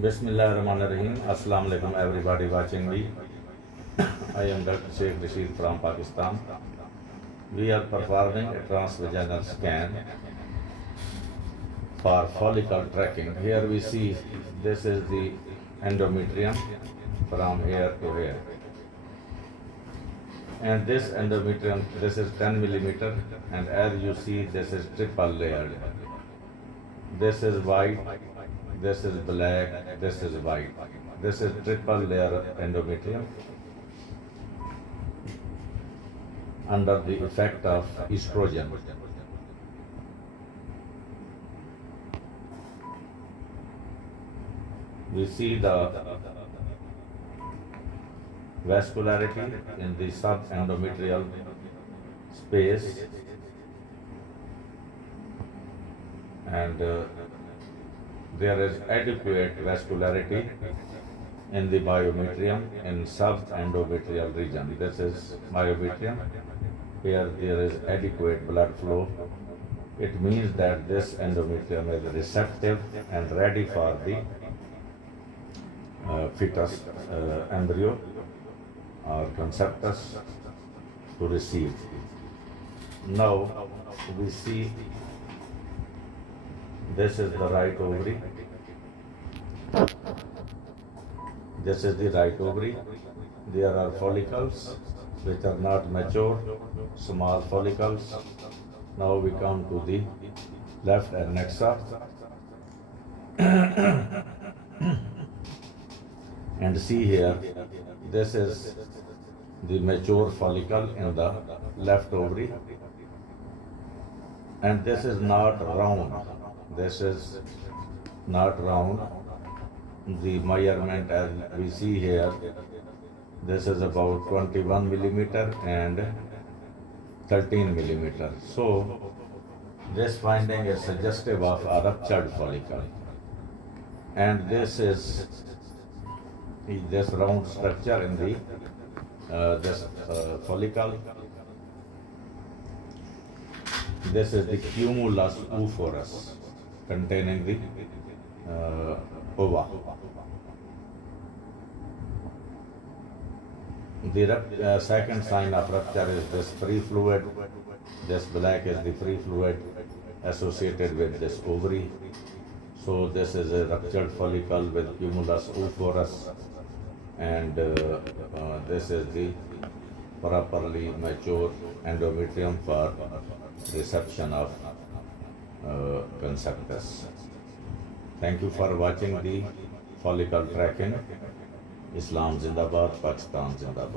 Bismillahirrahmanirrahim. Assalamu alaikum everybody watching me. I am Dr. Sheikh Rashid from Pakistan. We are performing a transvaginal scan for follicle tracking. Here we see this is the endometrium from here to here. And this endometrium, this is 10 millimeter, and as you see, this is triple layered. This is white, this is black, this is white. This is triple layer endometrium under the effect of estrogen. We see the vascularity in the subendometrial space, and there is adequate vascularity in the myometrium in subendometrial region. This is myometrium. Here there is adequate blood flow. It means that this endometrium is receptive and ready for the fetus, embryo or conceptus to receive. Now we see this is the right ovary. This is the right ovary. There are follicles which are not mature, small follicles. Now we come to the left adnexa. And see here, this is the mature follicle in the left ovary. And this is not round. This is not round. The measurement as we see here, this is about 21 millimeter and 13 millimeter. So this finding is suggestive of a ruptured follicle. And this is this round structure in the this follicle. This is the cumulus oophorus containing the ova. The second sign of rupture is this free fluid. This black is the free fluid associated with this ovary. So this is a ruptured follicle with cumulus oophorus, and this is the properly mature endometrium for reception of conceptus. Thank you for watching the follicle tracking. Islam Zindabad, Pakistan Zindabad.